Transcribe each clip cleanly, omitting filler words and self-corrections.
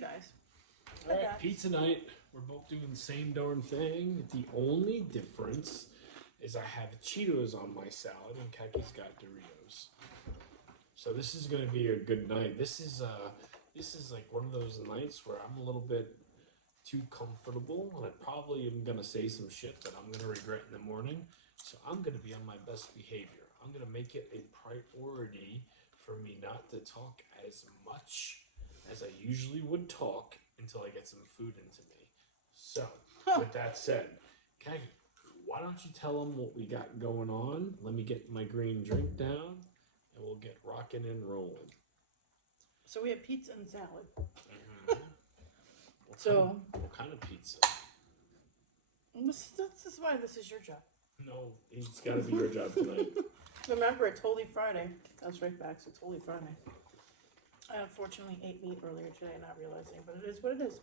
guys. All right, pizza night. We're both doing the same darn thing. The only difference is I have Cheetos on my salad and Kaki's got Doritos. So this is going to be a good night. This is like one of those nights where I'm a little bit too comfortable, and I probably am going to say some shit that I'm going to regret in the morning. So I'm going to be on my best behavior. I'm going to make it a priority for me not to talk as much as I usually would talk until I get some food into me. So, with that said, Kagi, why don't you tell them what we got going on? Let me get my green drink down, and we'll get rocking and rolling. So we have pizza and salad. Mm-hmm. What kind of pizza? This is why this is your job. No, it's got to be your job tonight. Remember, it's Holy Friday. That's right, Bax. It's Holy Friday. I unfortunately ate meat earlier today, not realizing, but it is what it is.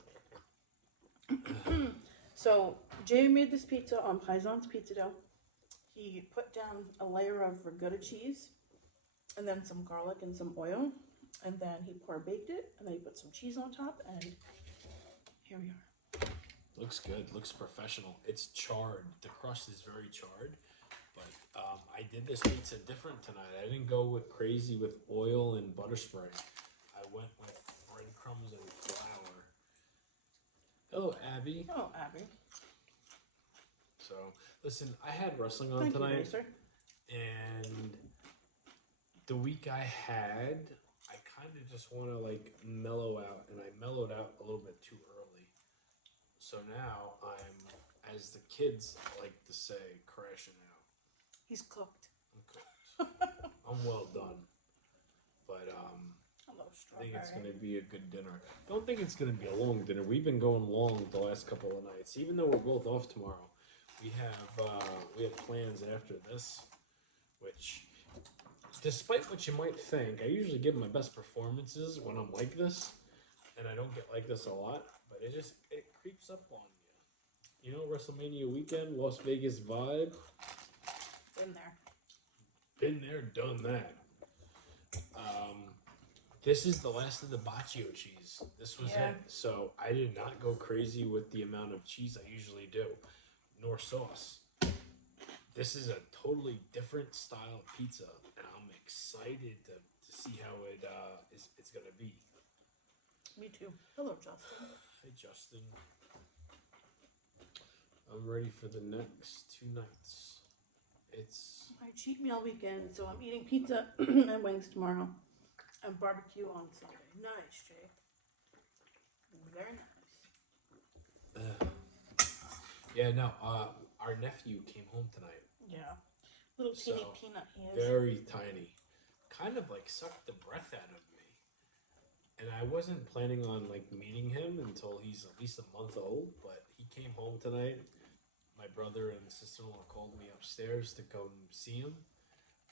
So, Jay made this pizza on Paisan's pizza dough. He put down a layer of ricotta cheese, and then some garlic and some oil, and then he baked it, and then he put some cheese on top, and here we are. Looks good. Looks professional. It's charred. The crust is very charred. But I did this pizza different tonight. I didn't go crazy with oil and butter spray. I went with breadcrumbs and flour. Hello, Abby. Hello, Abby. So, listen, I had wrestling on Thank tonight. you, Racer. And the week I had, I kind of just want to like mellow out. And I mellowed out a little bit too early. So now I'm, as the kids like to say, crashing out. He's cooked. I'm cooked. I'm well done. But I think it's going to be a good dinner. Don't think it's going to be a long dinner. We've been going long the last couple of nights. Even though we're both off tomorrow, we have plans after this, which, despite what you might think, I usually give my best performances when I'm like this, and I don't get like this a lot. But it creeps up on you. You know, WrestleMania weekend, Las Vegas vibe. Been there, done that. This is the last of the Baccio cheese. This was it. So I did not go crazy with the amount of cheese I usually do, nor sauce. This is a totally different style of pizza, and I'm excited to see how it's going to be. Me too. Hello, Justin. Hey, Justin. I'm ready for the next 2 nights. It's my cheat meal weekend, so I'm eating pizza and wings tomorrow, and barbecue on Sunday. Nice, Jay. Very nice. Yeah, no. Our nephew came home tonight. Yeah, little teeny peanut he is. Very tiny. Kind of like sucked the breath out of me. And I wasn't planning on like meeting him until he's at least a month old, but he came home tonight. My brother and sister-in-law called me upstairs to come see him,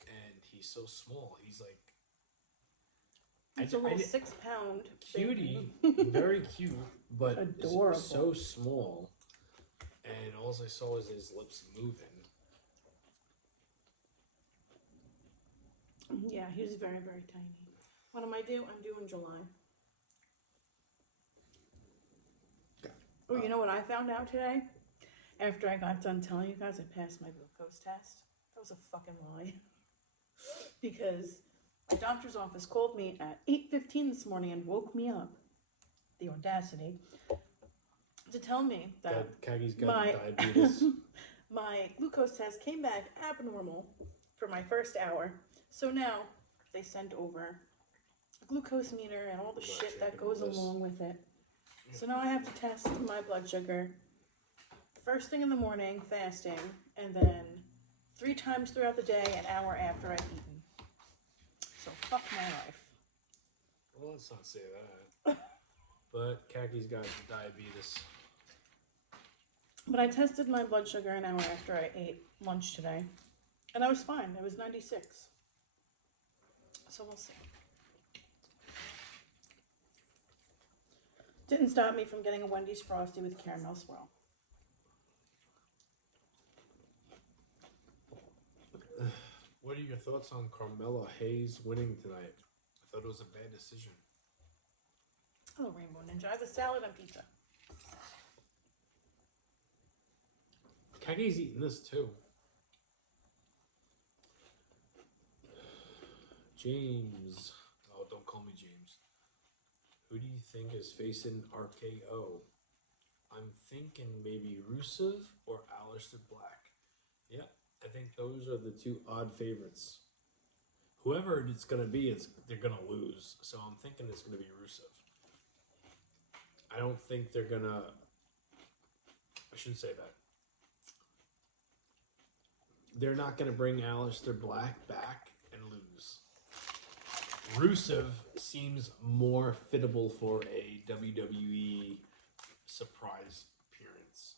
and he's so small. He's like... He's a little 6-pound cutie, very cute, but adorable. So small. And all I saw was his lips moving. Yeah, he was very, very tiny. What am I due? I'm due in July. Oh, you know what I found out today? After I got done telling you guys I passed my glucose test. That was a fucking lie. Because my doctor's office called me at 8:15 this morning and woke me up. The audacity. To tell me that Kagi's got diabetes. My glucose test came back abnormal for my first hour. So now they send over a glucose meter and all the shit that goes along with it. So now I have to test my blood sugar first thing in the morning, fasting, and then 3 times throughout the day, an hour after I've eaten. So fuck my life. Well, let's not say that. But Kaki's got diabetes. But I tested my blood sugar an hour after I ate lunch today, and I was fine. It was 96. So we'll see. Didn't stop me from getting a Wendy's Frosty with caramel swirl. What are your thoughts on Carmella Hayes winning tonight? I thought it was a bad decision. Hello, Rainbow Ninja. I have a salad and pizza. Kaki's eating this too. James. Oh, don't call me James. Who do you think is facing RKO? I'm thinking maybe Rusev or Aleister Black. Yeah, I think those are the two odd favorites. Whoever it's going to be, they're going to lose. So I'm thinking it's going to be Rusev. I don't think they're going to... I shouldn't say that. They're not going to bring Aleister Black back and lose. Rusev seems more fittable for a WWE surprise appearance.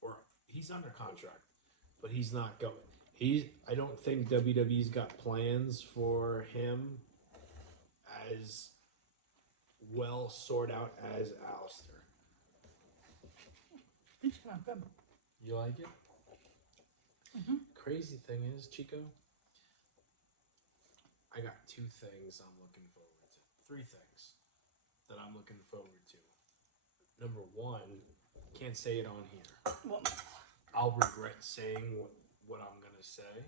Or he's under contract, but he's not going. I don't think WWE's got plans for him as well sorted out as Aleister. It's not good. You like it? Mm-hmm. Crazy thing is, Chico, I got two things I'm looking forward to. Three things that I'm looking forward to. Number one, can't say it on here. Well, I'll regret saying what I'm going to say.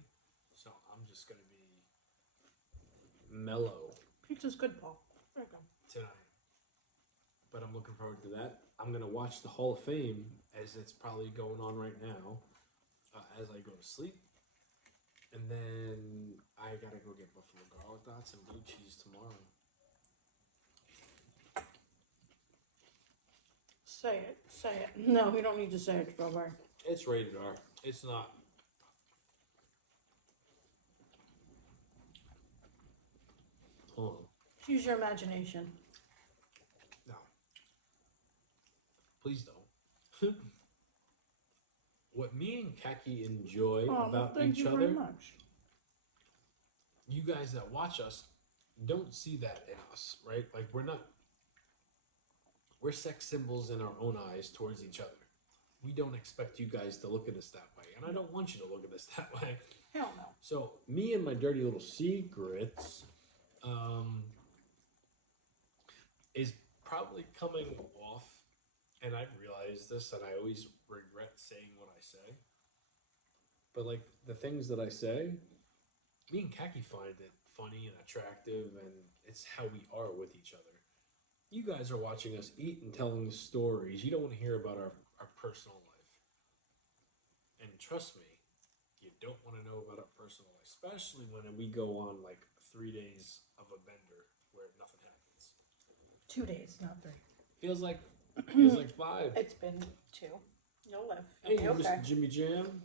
So I'm just going to be mellow pizza's good, Paul. Very good. tonight. But I'm looking forward to that. I'm going to watch the Hall of Fame as it's probably going on right now as I go to sleep. And then I got to go get buffalo garlic dots and blue cheese tomorrow. Say it. Say it. No, we don't need to say it, Strawberry. It's rated R. It's not. Hold on. Use your imagination. No. Please don't. What me and Kaki enjoy about thank each you other, very much. you guys that watch us don't see that in us, right? Like we're sex symbols in our own eyes towards each other. We don't expect you guys to look at us that way, and I don't want you to look at us that way. Hell no. So me and my dirty little secrets is probably coming off, and I've realized this, and I always regret saying what I say. But like the things that I say, me and Kaki find it funny and attractive, and it's how we are with each other. You guys are watching us eat and telling stories. You don't want to hear about our personal life. And trust me, you don't want to know about our personal life, especially when we go on like 3 days of a bender where nothing happens. 2 days, not 3. Feels like 5. It's been 2. You'll live. Hey, Okay. Mr. Jimmy Jam.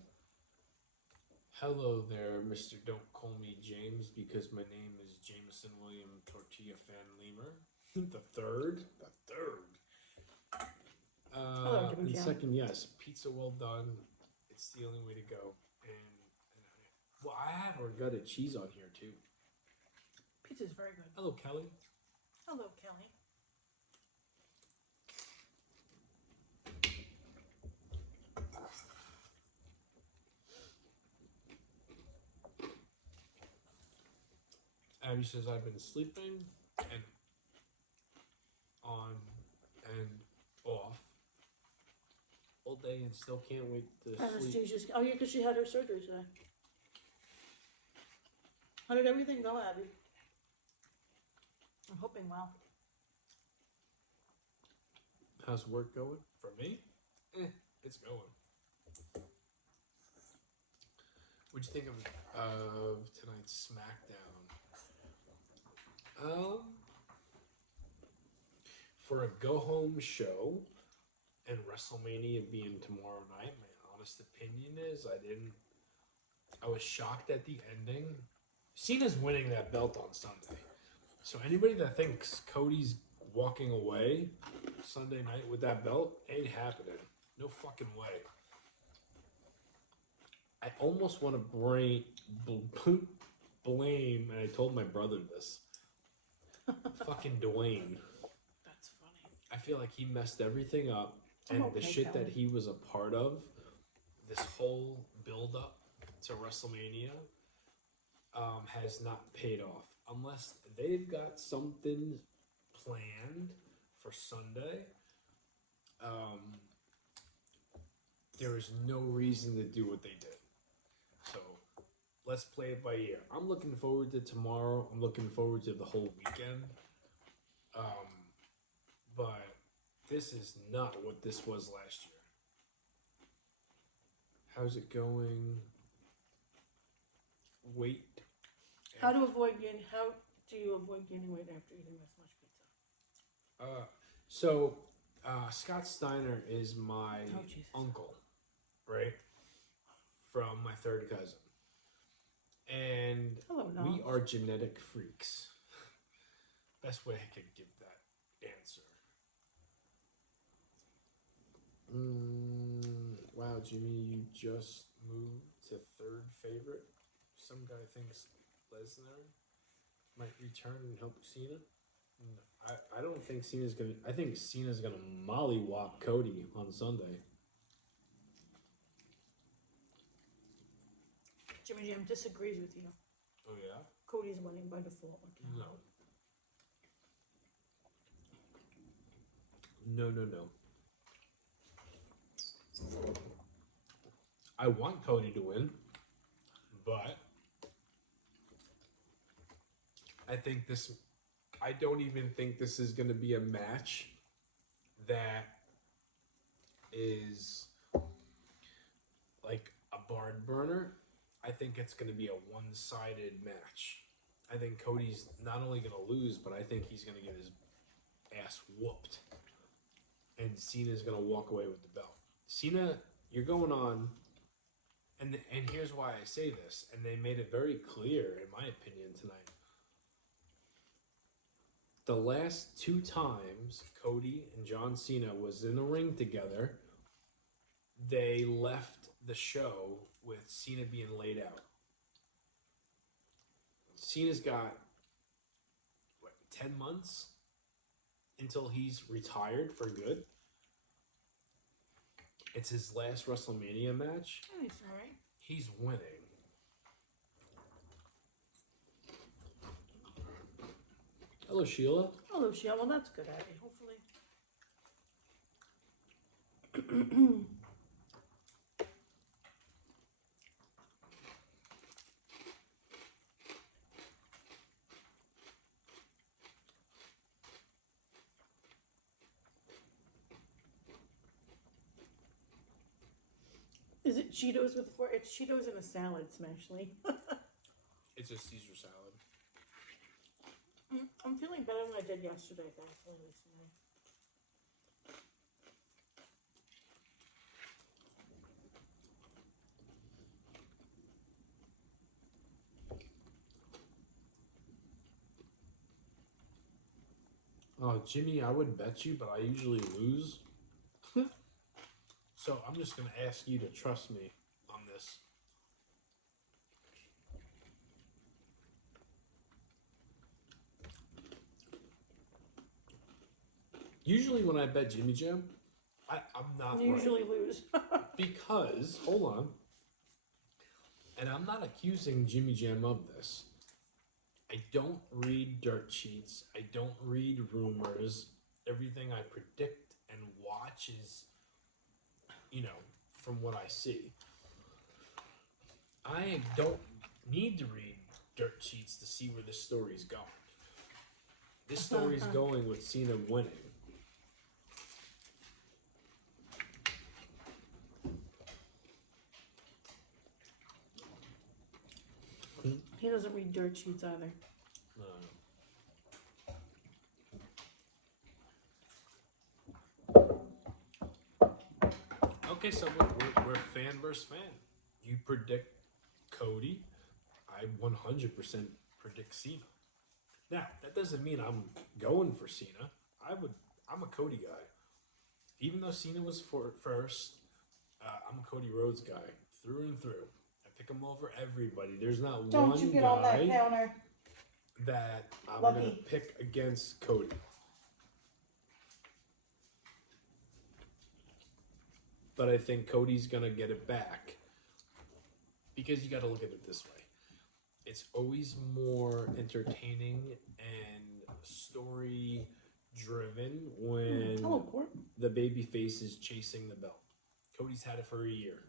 Hello there, Mr. Don't Call Me James, because my name is Jameson William Tortilla Fan Lemur. The third. Hello, Jimmy and Jam. second, yes, pizza well done. It's the only way to go. Well, I have regatted cheese on here too. Pizza's very good. Hello, Kelly. Hello, Kelly. Abby says I've been sleeping and on and off all day and still can't wait to sleep. Anastasia's. Oh, yeah, because she had her surgery today. How did everything go, Abby? I'm hoping well. How's work going? For me? It's going. What'd you think of tonight's SmackDown? For a go-home show and WrestleMania being tomorrow night, my honest opinion is I was shocked at the ending. Cena's winning that belt on Sunday. So anybody that thinks Cody's walking away Sunday night with that belt ain't happening. No fucking way. I almost want to blame, and I told my brother this, fucking Dwayne. That's funny. I feel like he messed everything up, and the shit Kelly. that he was a part of, this whole build-up to WrestleMania, has not paid off. Unless they've got something planned for Sunday. There is no reason to do what they did. So let's play it by ear. I'm looking forward to tomorrow. I'm looking forward to the whole weekend. But this is not what this was last year. How's it going? Weight. How do you avoid gaining weight after eating this much pizza? Scott Steiner is my uncle, right? From my third cousin. And we are genetic freaks. Best way I could give that answer. Wow, Jimmy, you just moved to third favorite. Some guy thinks Lesnar might return and help Cena. I don't think Cena's gonna. I think Cena's gonna mollywop Cody on Sunday. Jimmy Jam disagrees with you. Oh yeah. Cody's winning by default. No. No. I want Cody to win, but I don't even think this is going to be a match that is like a barn burner. I think it's going to be a one-sided match. I think Cody's not only going to lose, but I think he's going to get his ass whooped. And Cena's going to walk away with the belt. Cena, you're going on, and here's why I say this, and they made it very clear, in my opinion, tonight. The last 2 times Cody and John Cena was in the ring together, they left the show with Cena being laid out. Cena's got, 10 months until he's retired for good. It's his last WrestleMania match. I think so, right? He's winning. Hello, Sheila. Hello, Sheila. Well, that's good, Abby. Hopefully. Is it Cheetos with 4? It's Cheetos in a salad, Smashly. It's a Caesar salad. I'm feeling better than I did yesterday, thankfully, recently. Oh, Jimmy, I would bet you, but I usually lose. So I'm just going to ask you to trust me on this. Usually when I bet Jimmy Jam, I'm not You usually lose. Because, hold on, and I'm not accusing Jimmy Jam of this. I don't read dirt sheets. I don't read rumors. Everything I predict and watch is, from what I see. I don't need to read dirt sheets to see where this story's going. This story's going with Cena winning. He doesn't read dirt sheets either. Okay, so we're fan versus fan. You predict Cody. I 100% predict Cena. Now, that doesn't mean I'm going for Cena. I'm a Cody guy. Even though Cena was first, I'm a Cody Rhodes guy through and through. I pick him over everybody. There's not one Don't you get on that counter. that I'm going to pick against Cody. But I think Cody's going to get it back. Because you got to look at it this way. It's always more entertaining and story driven when Hello, Court. the baby face is chasing the belt. Cody's had it for a year.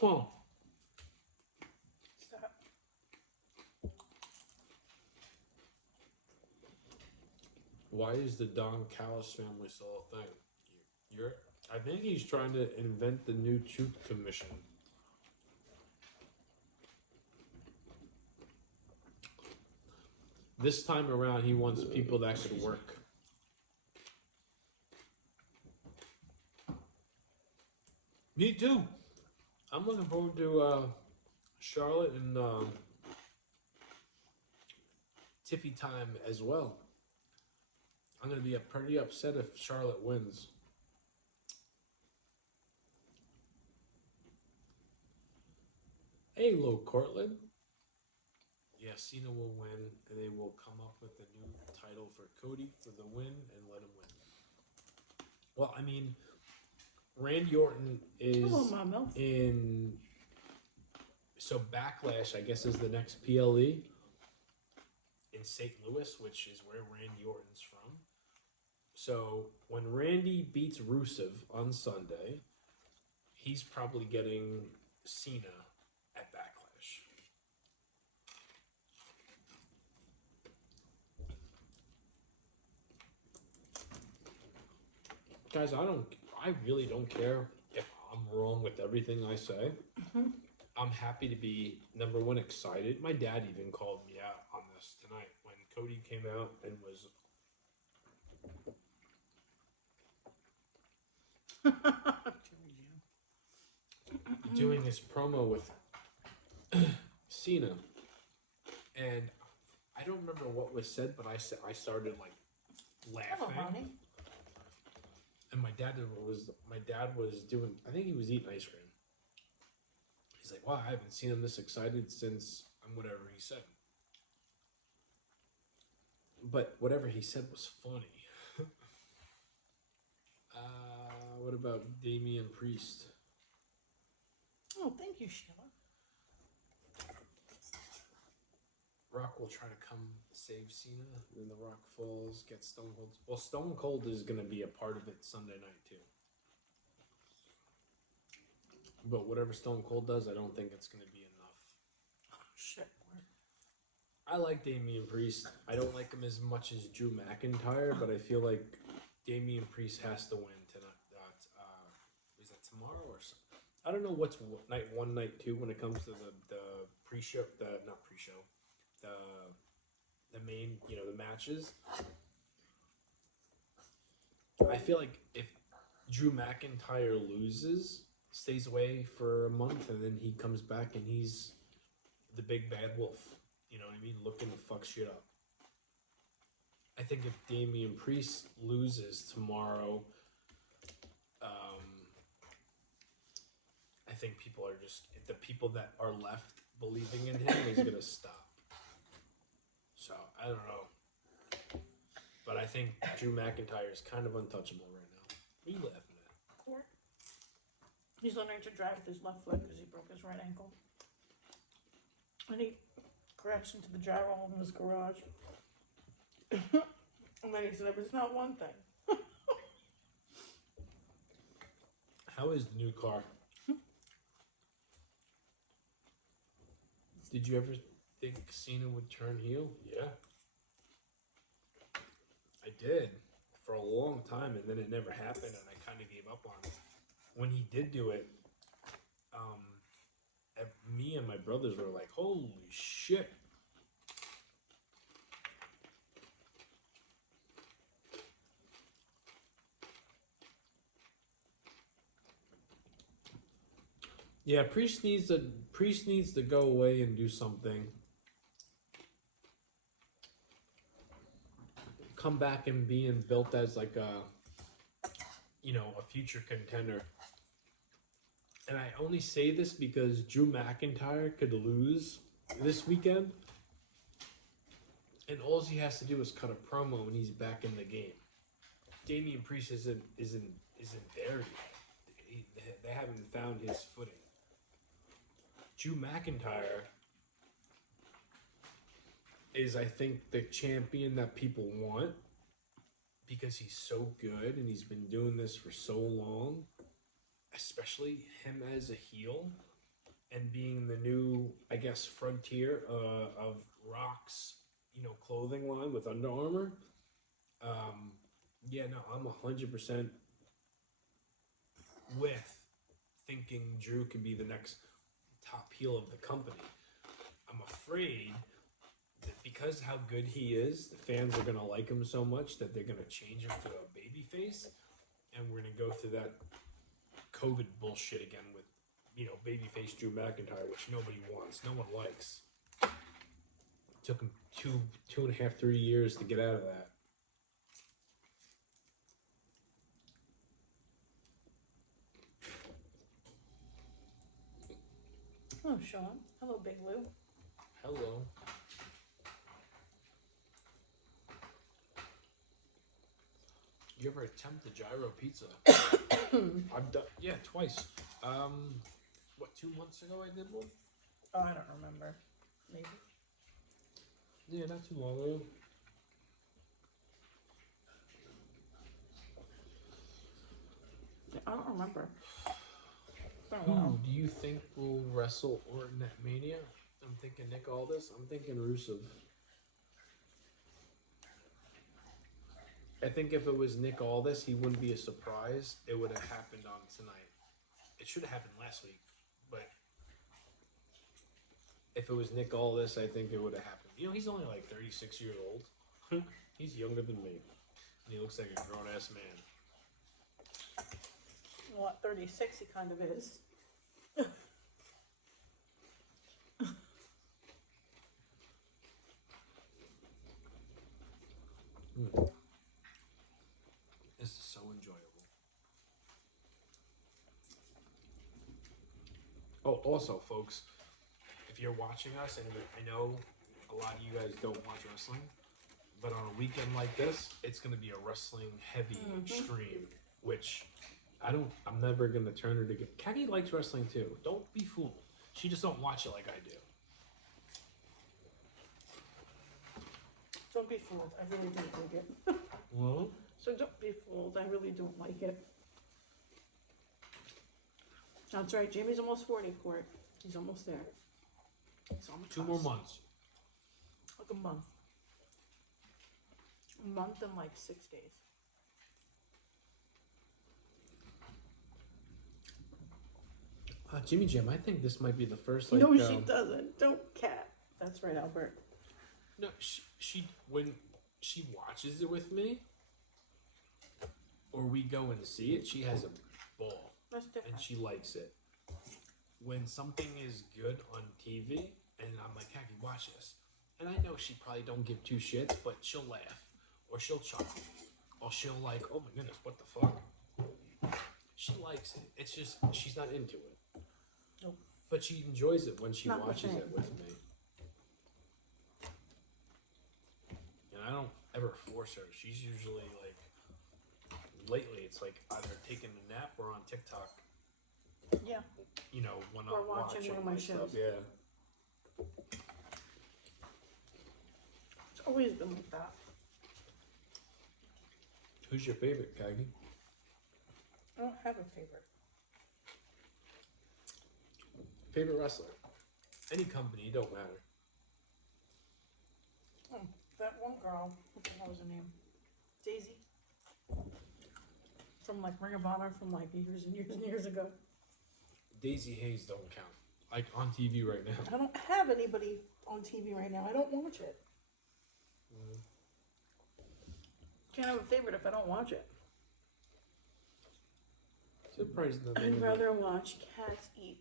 Huh. Stop. Why is the Don Callis family still a thing? I think he's trying to invent the new Truth Commission. This time around, he wants people that could work. Me too. I'm looking forward to Charlotte and Tiffy time as well. I'm going to be pretty upset if Charlotte wins. Hey, Lo Cortland. Yeah, Cena will win, and they will come up with a new title for Cody for the win and let him win. Well, I mean, Randy Orton is in... So Backlash, I guess, is the next PLE in St. Louis, which is where Randy Orton's from. So when Randy beats Rusev on Sunday, he's probably getting Cena at Backlash. Guys, I really don't care if I'm wrong with everything I say. Mm-hmm. I'm happy to be, number one, excited. My dad even called me out on this tonight when Cody came out and was doing his promo with Cena. And I don't remember what was said, but I started like laughing. Hello, and my dad was doing, I think he was eating ice cream. He's like, wow, I haven't seen him this excited since whatever he said. But whatever he said was funny. What about Damian Priest? Oh, thank you, Sheila. Rock will try to come save Cena. Then The Rock falls, gets Stone Cold. Well, Stone Cold is going to be a part of it Sunday night, too. But whatever Stone Cold does, I don't think it's going to be enough. Oh, shit. I like Damian Priest. I don't like him as much as Drew McIntyre, but I feel like Damian Priest has to win tonight. Is that tomorrow or something? I don't know what's night one, night two when it comes to the pre-show, not pre-show, the main, the matches. I feel like if Drew McIntyre loses, stays away for a month, and then he comes back and he's the big bad wolf. You know what I mean? Looking to fuck shit up. I think if Damian Priest loses tomorrow, I think the people that are left believing in him is going to stop. So, I don't know. But I think Drew McIntyre is kind of untouchable right now. What are you laughing at? He's learning to drive with his left foot because he broke his right ankle. And he crashed into the drywall in his garage. And then he said, it's not one thing. How is the new car? Did you ever think Cena would turn heel? Yeah. I did. For a long time, and then it never happened, and I kind of gave up on it. When he did do it, me and my brothers were like, holy shit. Yeah, Priest needs to go away and do something. Come back and being built as like a future contender. And I only say this because Drew McIntyre could lose this weekend, and all he has to do is cut a promo and he's back in the game. Damian Priest isn't there yet. they haven't found his footing. Drew McIntyre is, I think, the champion that people want because he's so good and he's been doing this for so long, especially him as a heel and being the new, I guess, frontier of Rock's, clothing line with Under Armour. Yeah, no, I'm 100% with thinking Drew can be the next top heel of the company. I'm afraid that because how good he is, the fans are going to like him so much that they're going to change him to a babyface, and we're going to go through that COVID bullshit again with, babyface Drew McIntyre, which nobody wants, no one likes. It took him two and a half, 3 years to get out of that. Oh, Sean. Hello, Big Lou. Hello. You ever attempt the gyro pizza? I've done, yeah, twice. 2 months ago I did one? Oh, I don't remember. Maybe. Yeah, not too long ago. I don't remember. Who do you think will wrestle Orton at Mania? I'm thinking Nick Aldis. I'm thinking Rusev. I think if it was Nick Aldis, he wouldn't be a surprise. It would have happened on tonight. It should have happened last week, but if it was Nick Aldis, I think it would have happened. He's only like 36 years old. He's younger than me, and he looks like a grown-ass man. Well, at 36, he kind of is. This is so enjoyable. Oh, also, folks, if you're watching us, and I know a lot of you guys don't watch wrestling, but on a weekend like this, it's going to be a wrestling-heavy stream, which I'm never going to turn her to get. Kathy likes wrestling too. Don't be fooled. She just don't watch it like I do. Don't be fooled. I really don't like it. Well, So don't be fooled. I really don't like it. That's right. Jamie's almost 40, Court. He's almost there. He's on the 2 more cusp. months. Like a month. A month and like 6 days. Jimmy Jam, I think this might be the first. No, she doesn't. Don't cat. That's right, Albert. No, she when she watches it with me, or we go and see it, she has a ball. That's different. And she likes it. When something is good on TV, and I'm like, Khaki, watch this. And I know she probably don't give two shits, but she'll laugh. Or she'll chuckle. Or she'll like, oh my goodness, what the fuck? She likes it. It's just, she's not into it. Nope. But she enjoys it when she Not watches the it with me. And I don't ever force her. She's usually like, lately it's like either taking a nap or on TikTok. Yeah. You know, when Or I'm watching one of my stuff. shows. Yeah. It's always been like that. Who's your favorite, Kagi? I don't have a favorite. Favorite wrestler? Any company, don't matter. That one girl, what was her name? Daisy. From like Ring of Honor from like years and years and years ago. Daisy Hayes don't count. Like on TV right now. I don't have anybody on TV right now. I don't watch it. Can't have a favorite if I don't watch it. Surprised that I'd rather watch cats eat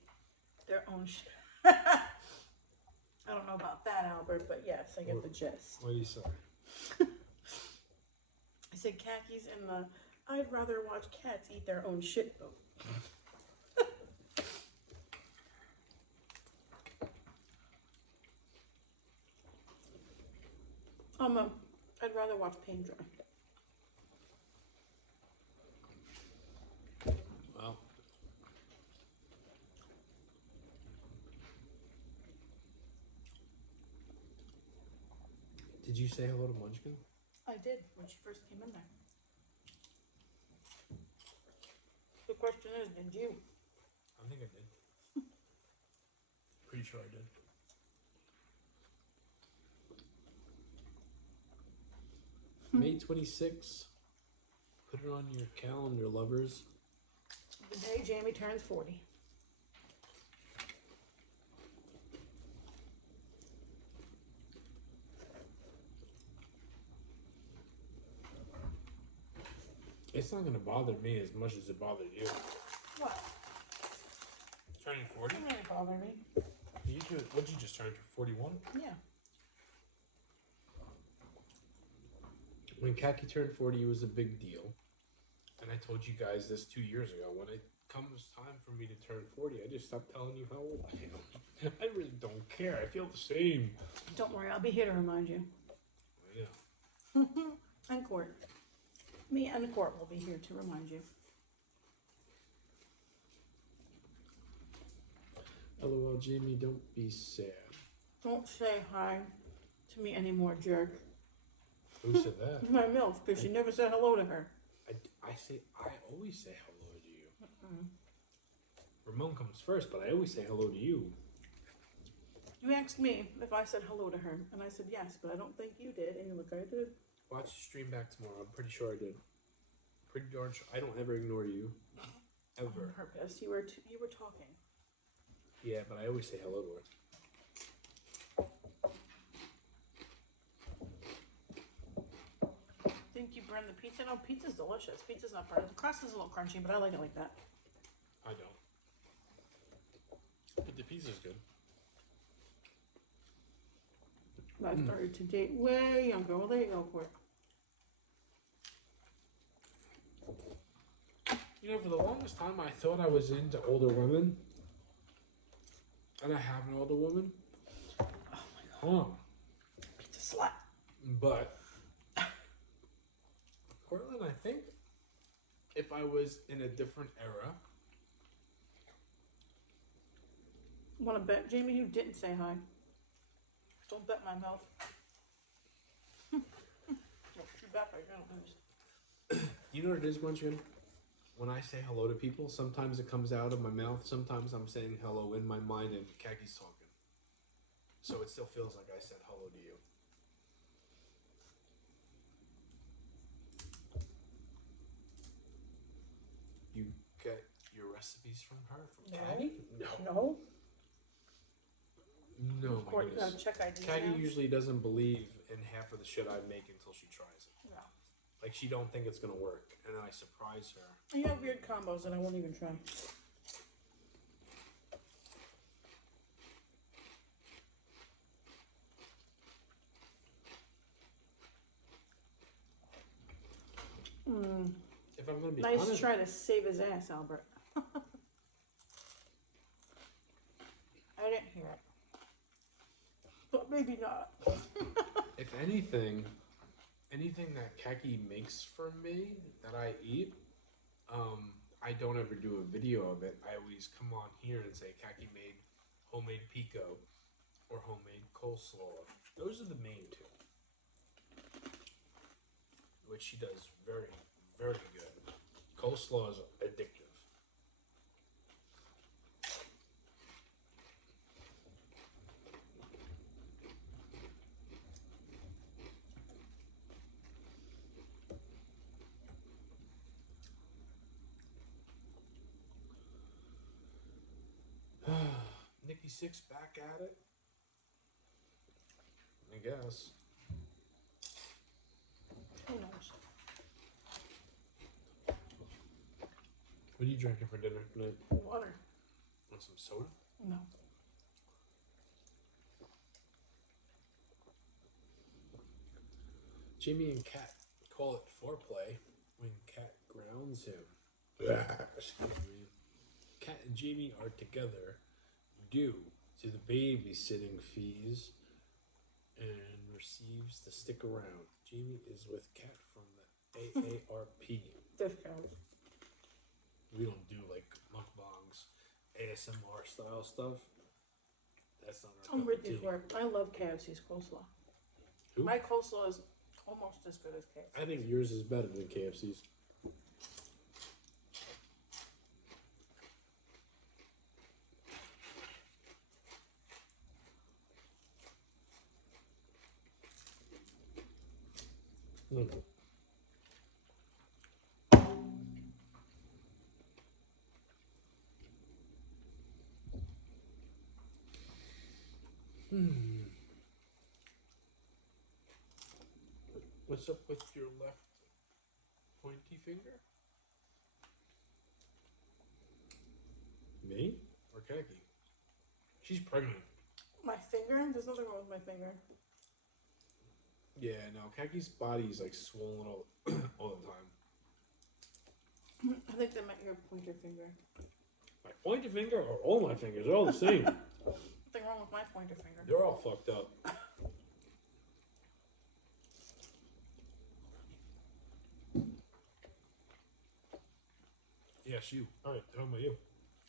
their own shit. I don't know about that, Albert, but yes, I get the gist. What do you say? I said khakis in the I'd rather watch cats eat their own shit boat. I'd rather watch paint dry. Well, Did you say hello to Munchkin? I did when she first came in there. The question is, did you? I think I did. Pretty sure I did. May 26th. Put it on your calendar, lovers. The day Jamie turns 40. It's not gonna bother me as much as it bothered you. What? Turning 40? It doesn't really bother me. What'd you just turn? 41? Yeah. When Kaki turned 40, it was a big deal. And I told you guys this 2 years ago. When it comes time for me to turn 40, I just stopped telling you how old I am. I really don't care. I feel the same. Don't worry, I'll be here to remind you. Yeah. And Court. Me and Court will be here to remind you. LOL, Jamie, don't be sad. Don't say hi to me anymore, jerk. Who said that? My MILF, because you never said hello to her. I always say hello to you. Ramon comes first, but I always say hello to you. You asked me if I said hello to her, and I said yes, but I don't think you did, and you look, I did. Watch the stream back tomorrow. I'm pretty sure I did. Pretty darn sure. I don't ever ignore you. Ever. On purpose. You were talking. Yeah, but I always say hello to her. Think you burned the pizza? No, pizza's delicious. Pizza's not burned. The crust is a little crunchy, but I like it like that. I don't. But the pizza's good. I started to date way younger. Well, there you go, Court. You know, for the longest time, I thought I was into older women. And I have an older woman. Oh my god. Pizza slut. But, Cortland, I think if I was in a different era. Want to bet, Jamie, you didn't say hi? Don't bet my mouth. Don't you bet I don't lose. You know what it is, Munchkin? When I say hello to people, sometimes it comes out of my mouth. Sometimes I'm saying hello in my mind and Kaki's talking. So it still feels like I said hello to you. You get your recipes from her? From Kaki? No. No, Of course, you gotta check IDs Kaki now. usually doesn't believe in half of the shit I make until she tries it. No. Like, she don't think it's gonna work, and then I surprise her. You have weird combos that I won't even try. If I'm gonna be Nice honest, try to save his ass, Albert. I didn't hear it. But maybe not. if anything that Kaki makes for me that I eat, I don't ever do a video of it. I always come on here and say Kaki made homemade pico or homemade coleslaw. Those are the main two, which she does very, very good. Coleslaw is addictive. Nikki Six back at it, I guess. Who knows? What are you drinking for dinner tonight? Water. Want some soda? No. Jamie and Kat call it foreplay when Kat grounds him. Excuse me. Kat and Jamie are together due to the babysitting fees and receives to stick around. Jamie is with Kat from the AARP. Discount. We don't do like mukbangs, ASMR style stuff. That's not our I'm cup of with you tea. for it. I love KFC's coleslaw. Who? My coleslaw is almost as good as KFC. I think yours is better than KFC's. Mm. What's up with your left pointy finger? Me or Khaki? She's pregnant. My finger? There's nothing wrong with my finger. Yeah, no, Kaki's body's like swollen all the time. I think they meant your pointer finger. My pointer finger or all my fingers? They're all the same. Nothing wrong with my pointer finger. They're all fucked up. Yes, you. Alright, talking about you.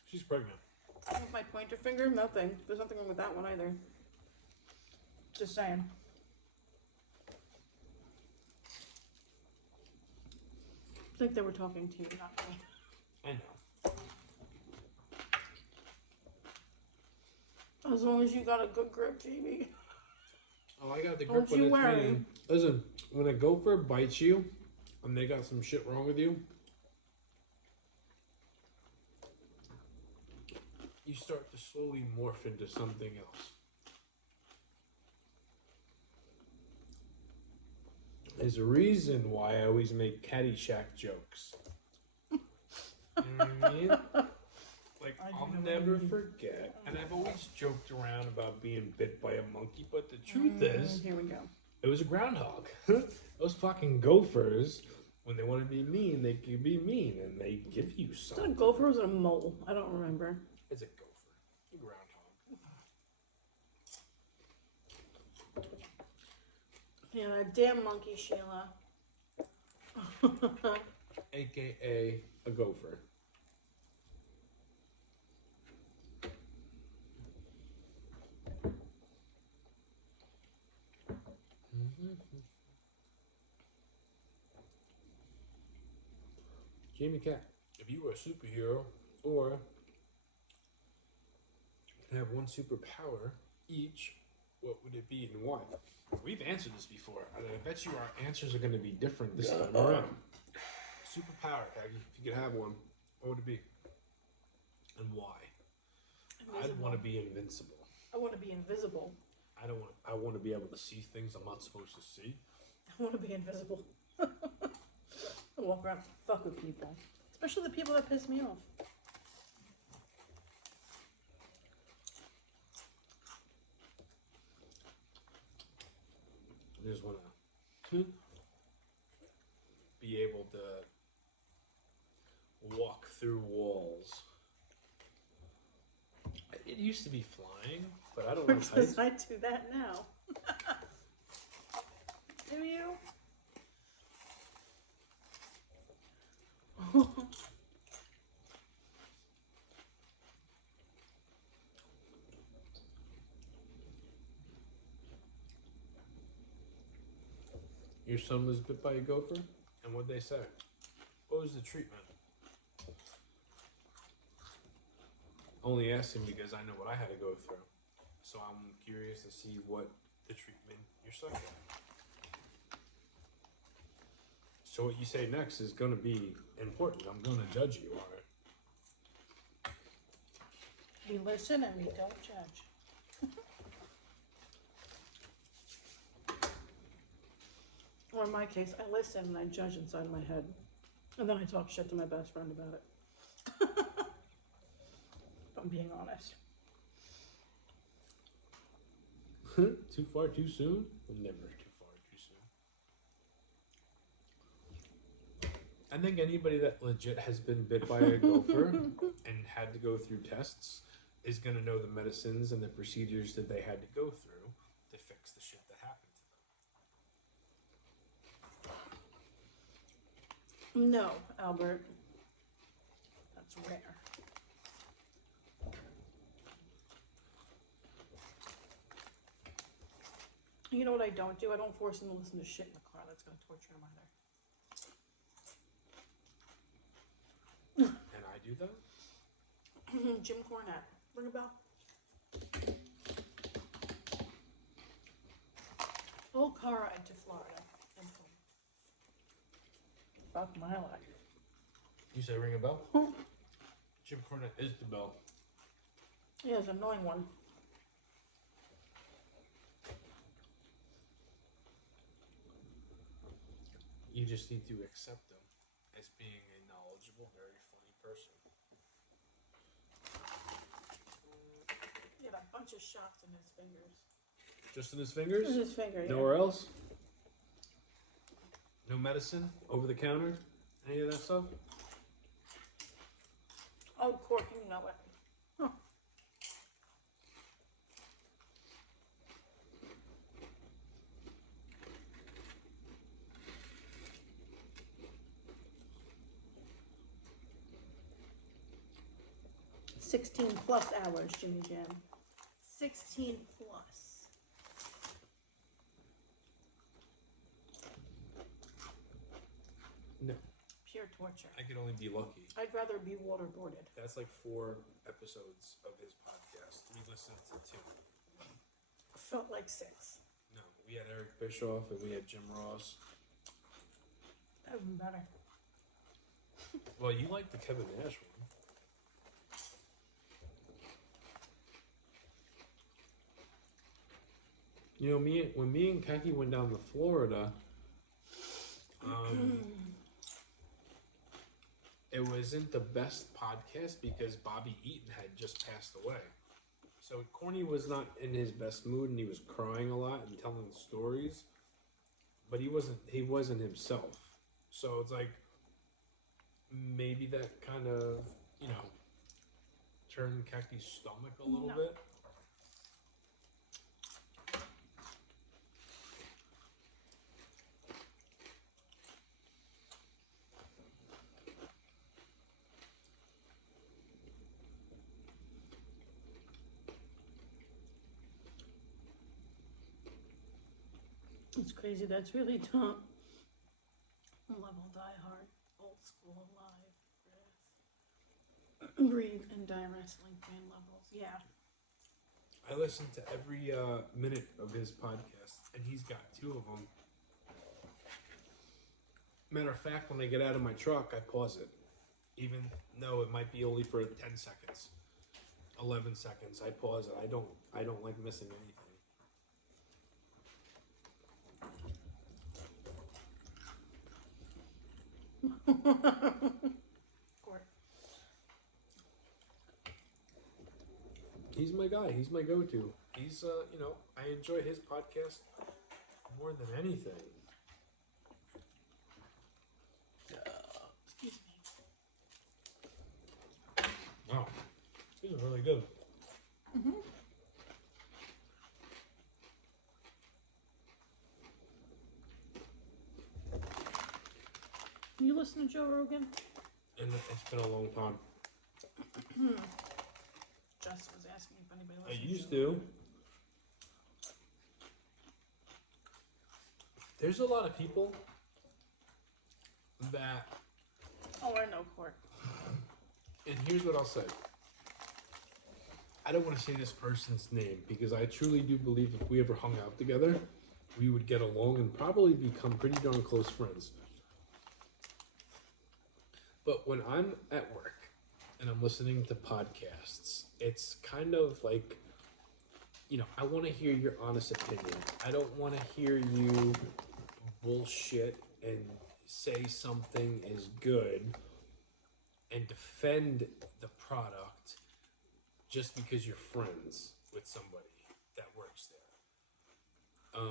She's pregnant. With my pointer finger? Nothing. There's nothing wrong with that one either. Just saying. I think they were talking to you, not me. I know. As long as you got a good grip, Jamie. Oh, I got the grip Don't when you it's worry. raining. Listen, when a gopher bites you and they got some shit wrong with you, you start to slowly morph into something else. There's a reason why I always make Caddyshack jokes. You know what I mean? Like, I'll never forget, and I've always joked around about being bit by a monkey, but the truth is, Here we go. it was a groundhog. Those fucking gophers, when they want to be mean, they can be mean, and they give you Was it something. a gopher or was it a mole? I don't remember. It's a gopher. A groundhog. Yeah, that damn monkey, Sheila. AKA a gopher. Jamie Cat, if you were a superhero or could have one superpower each, what would it be and why? We've answered this before, and I bet you our answers are going to be different this time around. Superpower, Aggie, if you could have one, what would it be? And why? Invisible. I'd want to be invincible. I want to be invisible. I want to be able to see things I'm not supposed to see. I want to be invisible. I walk around and fuck with people. Especially the people that piss me off. I just want to be able to walk through walls. It used to be flying, but I don't like heights. I do that now. Do you? Your son was bit by a gopher, and what'd they say? What was the treatment? Only asking because I know what I had to go through, so I'm curious to see what the treatment your son got. So what you say next is going to be important. I'm going to judge you on it. We listen and we don't judge. Or in my case, I listen and I judge inside my head. And then I talk shit to my best friend about it. If I'm being honest. Too far too soon? Never too far too soon. I think anybody that legit has been bit by a gopher and had to go through tests is going to know the medicines and the procedures that they had to go through to fix the shit that happened to them. No, Albert. That's rare. You know what I don't do? I don't force him to listen to shit in the car. That's going to torture him either. And I do that? Jim Cornette. Ring a bell? Whole car ride to Florida. Fuck my life. You say ring a bell? Jim Cornette is the bell. Yeah, it's an annoying one. You just need to accept him as being a knowledgeable, very funny person. He had a bunch of shots in his fingers. Just in his fingers? In his finger, yeah. Nowhere else? No medicine? Over the counter? Any of that stuff? Oh, Cork, you know it. Huh. $16+ hours, Jimmy Jam. 16+. No. Pure torture. I could only be lucky. I'd rather be waterboarded. That's like 4 episodes of his podcast. We listened to 2. Felt like 6. No, we had Eric Bischoff and we had Jim Ross. That would be better. Well, you like the Kevin Nash one. You know, when me and Kaki went down to Florida, it wasn't the best podcast because Bobby Eaton had just passed away. So Corny was not in his best mood and he was crying a lot and telling stories, but he wasn't himself. So it's like maybe that kind of, you know, turned Kaki's stomach a little bit. It's crazy. That's really top level Die Hard, old school, live, breathe, and die wrestling fan levels. Yeah. I listen to every minute of his podcast, and he's got 2 of them. Matter of fact, when I get out of my truck, I pause it. Even though it might be only for 10 seconds, 11 seconds, I pause it. I don't like missing anything. Court. He's my guy. He's my go-to. He's, you know, I enjoy his podcast more than anything. Excuse me. Wow. These are really good. Mm-hmm. You listen to Joe Rogan? And it's been a long time. Jess was asking if anybody I listens used to. There's a lot of people that... Oh, I know, Court. And here's what I'll say. I don't want to say this person's name because I truly do believe if we ever hung out together, we would get along and probably become pretty darn close friends. But when I'm at work and I'm listening to podcasts, it's kind of like, you know, I want to hear your honest opinion. I don't want to hear you bullshit and say something is good and defend the product just because you're friends with somebody that works there.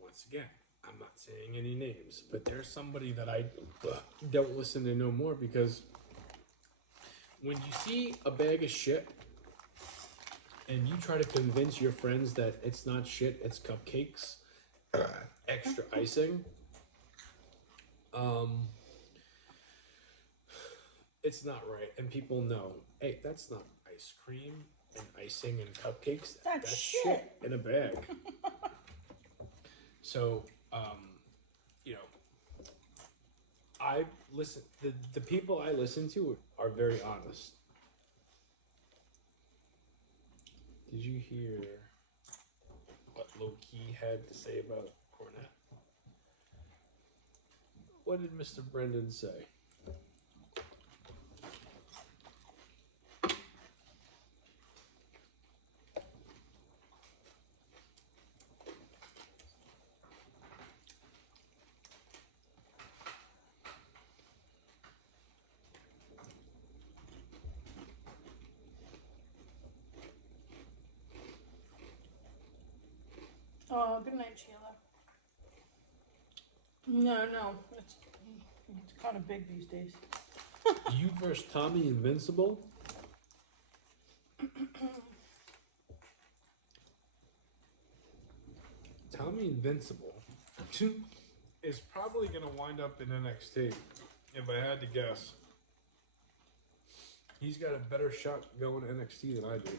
Once again, I'm not saying any names, but there's somebody that I don't listen to no more because when you see a bag of shit and you try to convince your friends that it's not shit, it's cupcakes, extra icing, it's not right. And people know, hey, that's not ice cream and icing and cupcakes. That's shit in a bag. So, you know, I listen. The people I listen to are very honest. Did you hear what Low-Key had to say about Cornette? What did Mr. Brendan say? Oh, good night, Sheila. No, it's kind of big these days. You versus Tommy Invincible? Tommy Invincible is probably going to wind up in NXT, if I had to guess. He's got a better shot going to NXT than I do.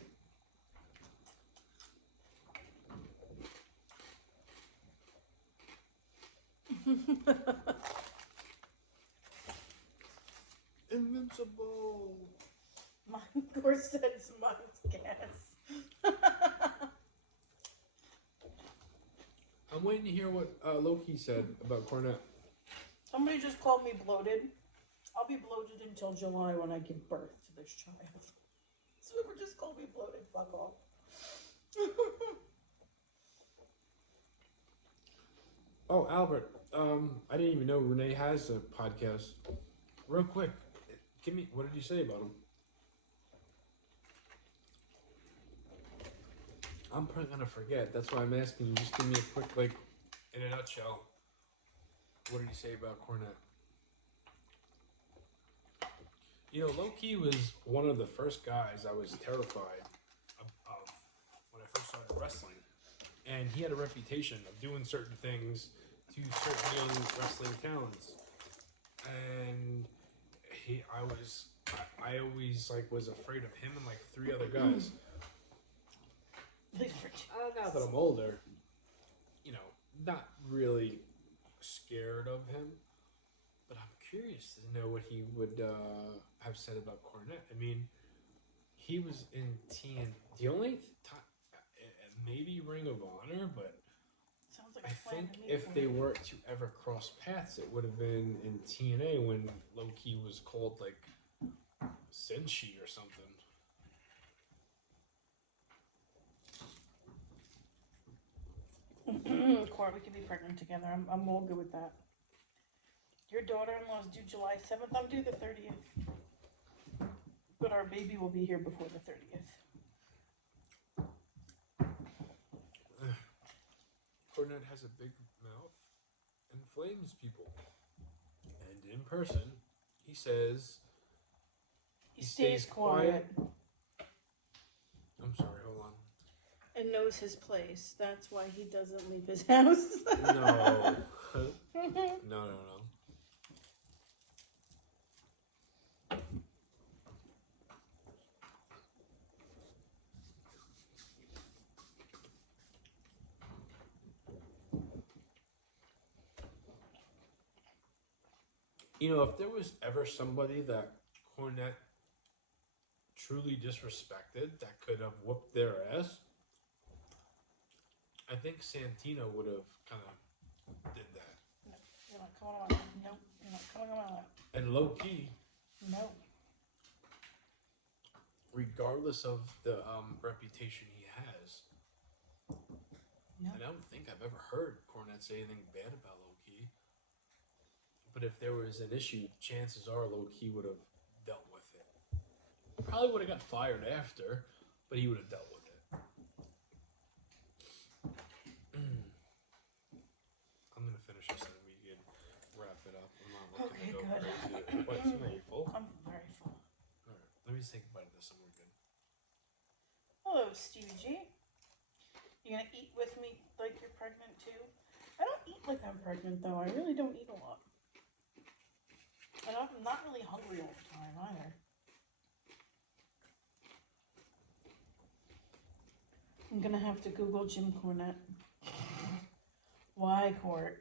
Invincible. Mine corsets, mine's gas. I'm waiting to hear what Loki said about Cornette. Somebody just called me bloated. I'll be bloated until July when I give birth to this child. So whoever just called me bloated, fuck off. Oh, Albert, I didn't even know Renee has a podcast. Real quick, what did you say about him? I'm probably gonna forget. That's why I'm asking you. Just give me a quick, like, in a nutshell. What did he say about Cornette? You know, Low-Key was one of the first guys I was terrified of when I first started wrestling. And he had a reputation of doing certain things to certain young wrestling talents. And I always like was afraid of him and like 3 other guys. Now that I'm older, you know, not really scared of him, but I'm curious to know what he would have said about Cornette. I mean, he was in TN. The only time, maybe Ring of Honor, but Sounds like I think if they were to ever cross paths, it would have been in TNA when Low-Key was called like Senshi or something. Cora, we can be pregnant together. I'm all good with that. Your daughter-in-law is due July 7th. I'm due the 30th. But our baby will be here before the 30th. Cornette has a big mouth and flames people. And in person, he says He stays quiet. I'm sorry, hold on. And knows his place. That's why he doesn't leave his house. No. No. You know, if there was ever somebody that Cornette truly disrespected that could have whooped their ass, I think Santino would have kind of did that. No, you're not coming on my lap. Nope, you're not coming on my lap. And Low-Key, No. regardless of the reputation he has, No. and I don't think I've ever heard Cornette say anything bad about Low-Key. But if there was an issue, chances are Low-Key would have dealt with it. Probably would have got fired after, but he would have dealt with it. I'm gonna finish this and we can wrap it up. I'm not looking Okay, to go good. crazy. What, are you full? I'm very full. Alright, let me just take a bite of this and we're good. Hello, Stevie G. You gonna eat with me like you're pregnant too? I don't eat like I'm pregnant though. I really don't eat a lot. And I'm not really hungry all the time either. I'm gonna have to Google Jim Cornette Why, Court?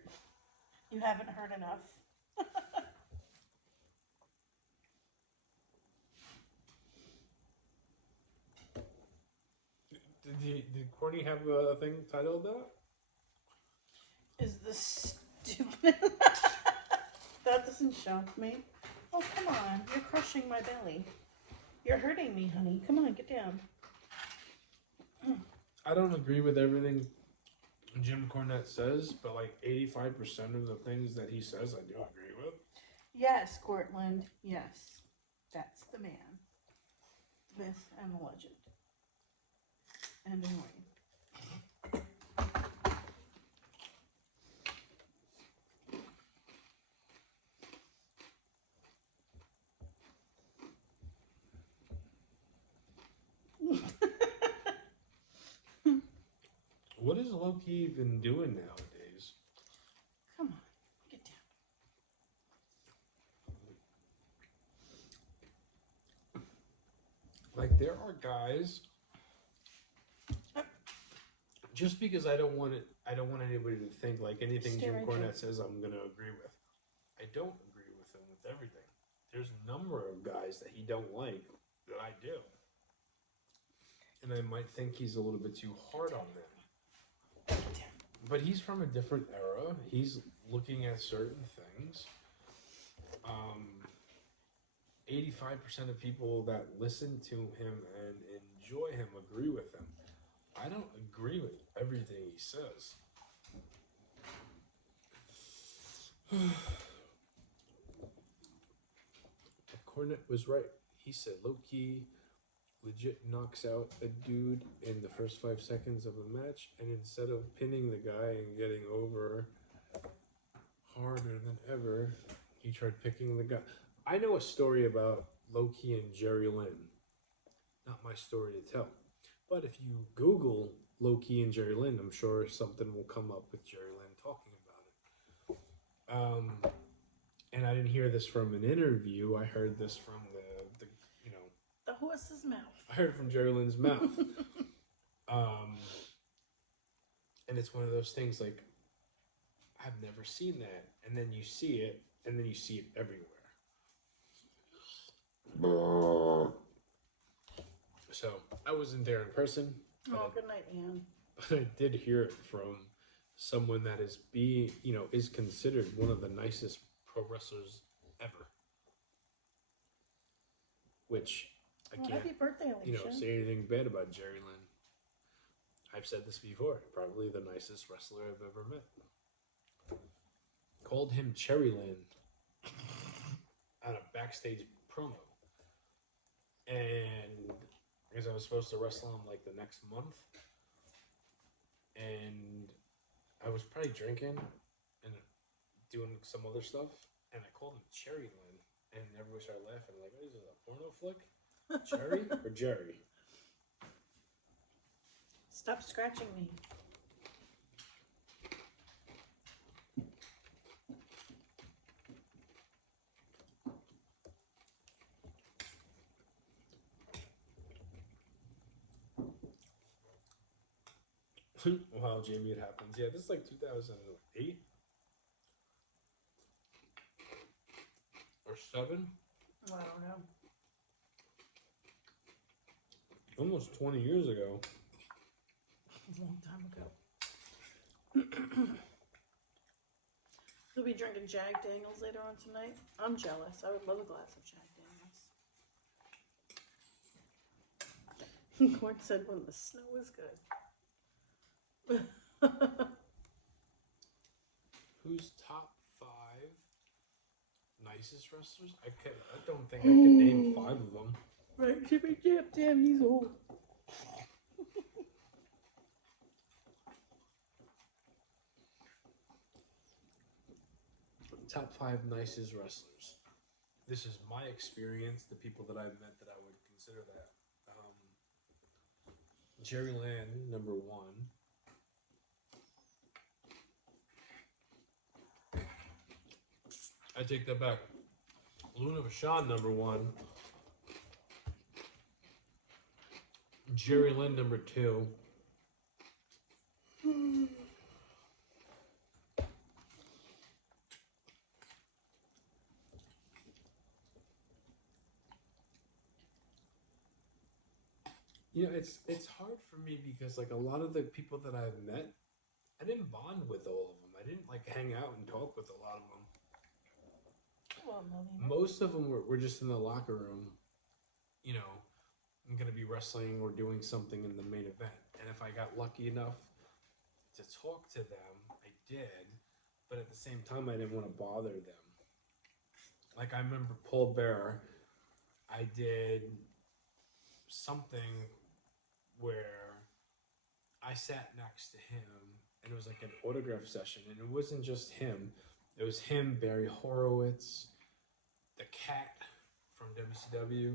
You haven't heard enough. Did Courtney have a thing titled that? Is this stupid? That doesn't shock me. Oh, come on. You're crushing my belly. You're hurting me, honey. Come on, get down. I don't agree with everything Jim Cornette says, but like 85% of the things that he says, I do agree with. Yes, Cortland. Yes. That's the man. The myth and the legend. And annoying. What is Loki even doing nowadays? Come on, get down. Like, there are guys. Just because I don't want anybody to think like anything Jim Cornette says I'm gonna agree with. I don't agree with him with everything. There's a number of guys that he don't like that I do. And I might think he's a little bit too hard on them. But he's from a different era. He's looking at certain things. 85% of people that listen to him and enjoy him agree with him. I don't agree with everything he says. Cornette was right. He said low-key legit knocks out a dude in the first 5 seconds of a match, and instead of pinning the guy and getting over harder than ever, he tried picking the guy. I know a story about Low-Key and Jerry Lynn. Not my story to tell. But if you Google Low-Key and Jerry Lynn, I'm sure something will come up with Jerry Lynn talking about it. And I didn't hear this from an interview. I heard this from the horse's mouth. I heard it from Jerry Lynn's mouth. And it's one of those things like, I've never seen that. And then you see it, and then you see it everywhere. So I wasn't there in person. Oh, good night, Ian. But I did hear it from someone that is considered one of the nicest pro wrestlers ever. Which I can't, happy birthday, Alicia. say anything bad about Jerry Lynn. I've said this before. Probably the nicest wrestler I've ever met. Called him Cherry Lynn on a backstage promo. And because I was supposed to wrestle him like the next month. And I was probably drinking and doing some other stuff. And I called him Cherry Lynn. And everybody started laughing. Like, what is this, a porno flick? Cherry or Jerry? Stop scratching me. Wow, Jamie, it happens. Yeah, this is like 2008 or 7. I don't know. Almost 20 years ago. A long time ago. We'll be drinking Jack Daniels later on tonight. I'm jealous. I would love a glass of Jack Daniels. Gord said when the snow is good. Who's top 5 nicest wrestlers? I don't think I can name 5 of them. Right, Jimmy Jam, damn, he's old. Top 5 nicest wrestlers. This is my experience, the people that I've met that I would consider that. Jerry Lynn, number 1. I take that back. Luna Vachon, number 1. Jerry Lynn, number 2. You know, it's hard for me because like a lot of the people that I've met, I didn't bond with all of them. I didn't like hang out and talk with a lot of them. Well, Melina. Most of them were just in the locker room. You know, I'm gonna be wrestling or doing something in the main event, and if I got lucky enough to talk to them, I did. But at the same time, I didn't want to bother them. Like I remember Paul Bearer, I did something where I sat next to him and it was like an autograph session, and it wasn't just him. It was him, Barry Horowitz, the Cat from WCW,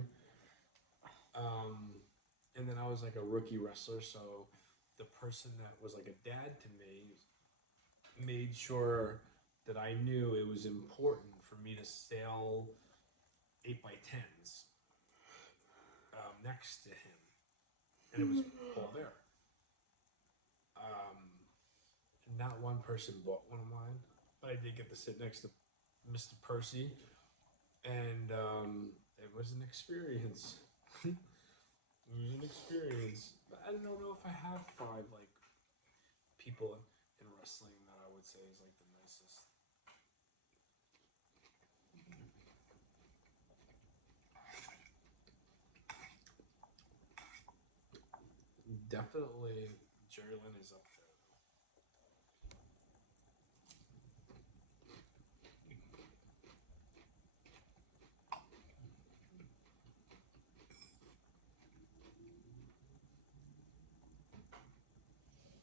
and then I was like a rookie wrestler, so the person that was like a dad to me made sure that I knew it was important for me to sell 8x10s next to him, and it was Paul Bear. Not one person bought one of mine, but I did get to sit next to Mr. Percy, and it was an experience. It was an experience. But I don't know if I have 5 like people in wrestling that I would say is like the nicest. Definitely, Jerry Lynn is up there.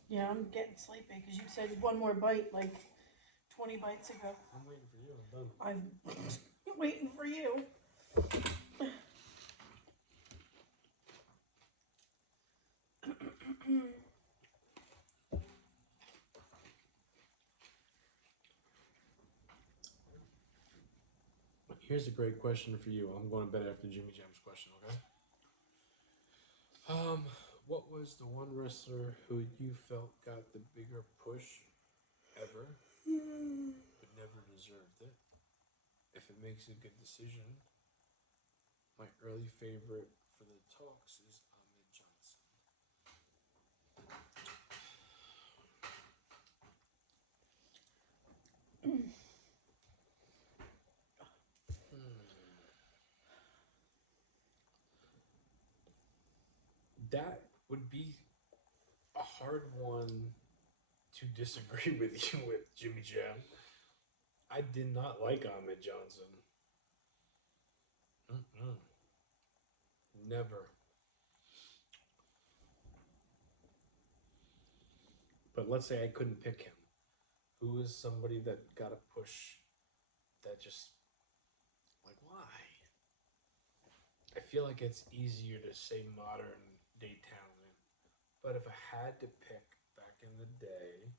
Yeah, I'm getting sleepy because you said one more bite like 20 bites ago. I'm waiting for you. I'm done. I'm waiting for you. Here's a great question for you. I'm going to bed after Jimmy Jam's question, okay? What was the one wrestler who you felt got the bigger push ever, but never deserved it? If it makes a good decision, my early favorite for the talks is Ahmed Johnson. That would be a hard one to disagree with you with, Jimmy Jam. I did not like Ahmed Johnson. Never. But let's say I couldn't pick him. Who is somebody that got a push that just, like, why? I feel like it's easier to say modern day talent. But if I had to pick back in the day,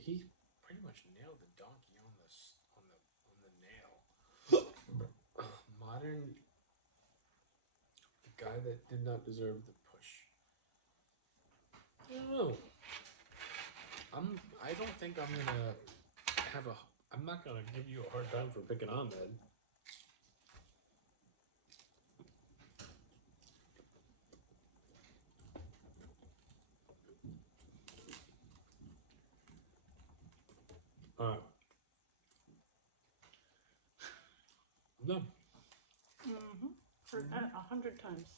he pretty much nailed the donkey on the nail. Modern, the guy that did not deserve the push. I don't know. I don't think I'm gonna have a. I'm not gonna give you a hard time for picking Ahmed. Alright. I'm done. Heard that 100 times.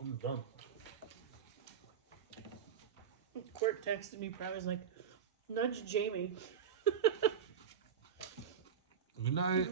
I'm done. Court texted me, probably was like, nudge Jamie. Good night.